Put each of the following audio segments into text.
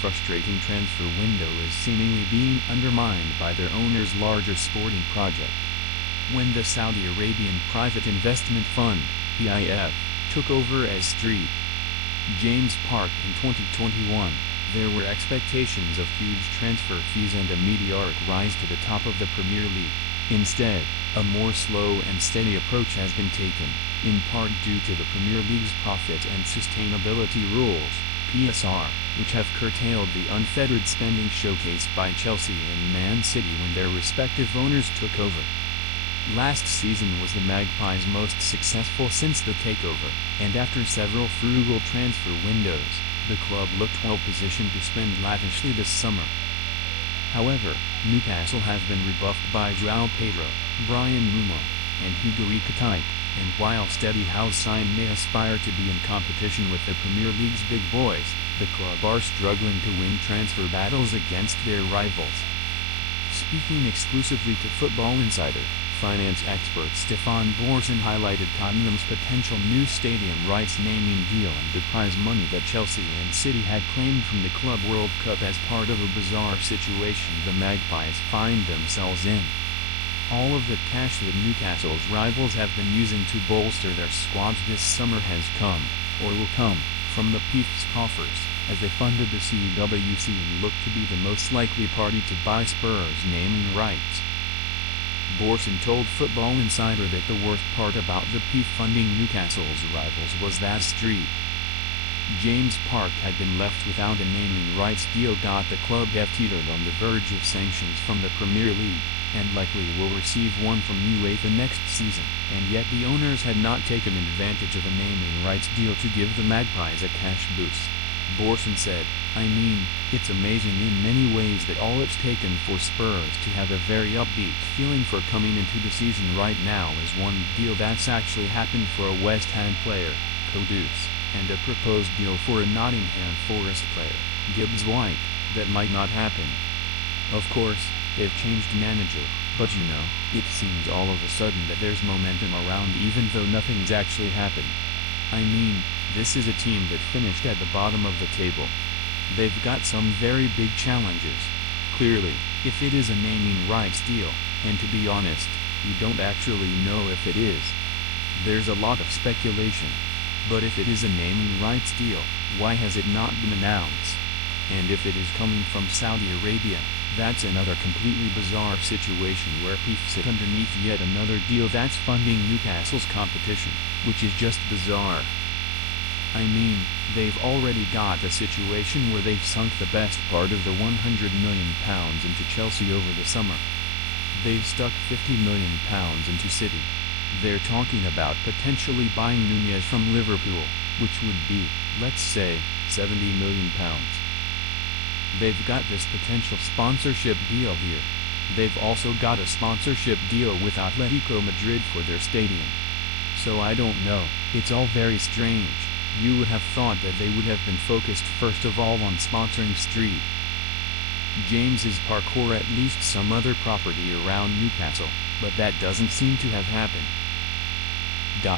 frustrating transfer window is seemingly being undermined by their owner's larger sporting project. When the Saudi Arabian Private Investment Fund, PIF, took over as St. James Park in 2021, there were expectations of huge transfer fees and a meteoric rise to the top of the Premier League. Instead, a more slow and steady approach has been taken, in part due to the Premier League's profit and sustainability rules, PSR, which have curtailed the unfettered spending showcased by Chelsea and Man City when their respective owners took over. Last season was the Magpies' most successful since the takeover, and after several frugal transfer windows, the club looked well positioned to spend lavishly this summer. However, Newcastle have been rebuffed by Joao Pedro, Bryan Mbeumo, and Hugo Ekitike, and whilst Eddie Howe's side may aspire to be in competition with the Premier League's big boys, the club are struggling to win transfer battles against their rivals. Speaking exclusively to Football Insider, finance expert Stefan Borson highlighted Tottenham's potential new stadium rights naming deal and the prize money that Chelsea and City had claimed from the Club World Cup as part of a bizarre situation the Magpies find themselves in. All of the cash that Newcastle's rivals have been using to bolster their squads this summer has come, or will come, from the PIF's coffers, as they funded the CWC and look to be the most likely party to buy Spurs' naming rights. Borson told Football Insider that the worst part about the PIF funding Newcastle's rivals was that St. James Park had been left without a naming rights deal. The club have teetered on the verge of sanctions from the Premier League, and likely will receive one from UEFA next season, and yet the owners had not taken advantage of a naming rights deal to give the Magpies a cash boost. Borson said, "I mean, it's amazing in many ways that all it's taken for Spurs to have a very upbeat feeling for coming into the season right now is one deal that's actually happened for a West Ham player, Kudus, and a proposed deal for a Nottingham Forest player, Gibbs White, that might not happen. Of course, they've changed manager, but you know, it seems all of a sudden that there's momentum around even though nothing's actually happened. I mean, this is a team that finished at the bottom of the table. They've got some very big challenges. Clearly, if it is a naming rights deal, and to be honest, we don't actually know if it is. There's a lot of speculation. But if it is a naming rights deal, why has it not been announced? And if it is coming from Saudi Arabia, that's another completely bizarre situation where PIF sit underneath yet another deal that's funding Newcastle's competition, which is just bizarre. I mean, they've already got a situation where they've sunk the best part of the £100 million into Chelsea over the summer. They've stuck £50 million into City. They're talking about potentially buying Nunez from Liverpool, which would be, let's say, £70 million. They've got this potential sponsorship deal here. They've also got a sponsorship deal with Atletico Madrid for their stadium. So I don't know, it's all very strange. You would have thought that they would have been focused first of all on sponsoring St. James's Park or at least some other property around Newcastle, but that doesn't seem to have happened.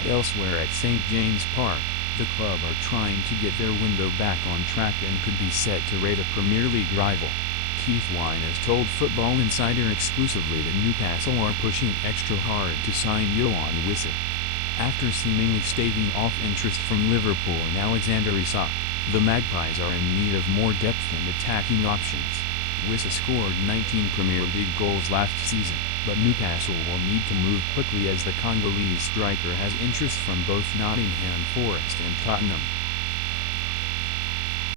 Elsewhere at St. James Park, the club are trying to get their window back on track and could be set to raid a Premier League rival. Keith Wine has told Football Insider exclusively that Newcastle are pushing extra hard to sign Yohan Wissa. After seemingly staving off interest from Liverpool and Alexander Isak, the Magpies are in need of more depth and attacking options. Wissa scored 19 Premier League goals last season, but Newcastle will need to move quickly as the Congolese striker has interest from both Nottingham Forest and Tottenham.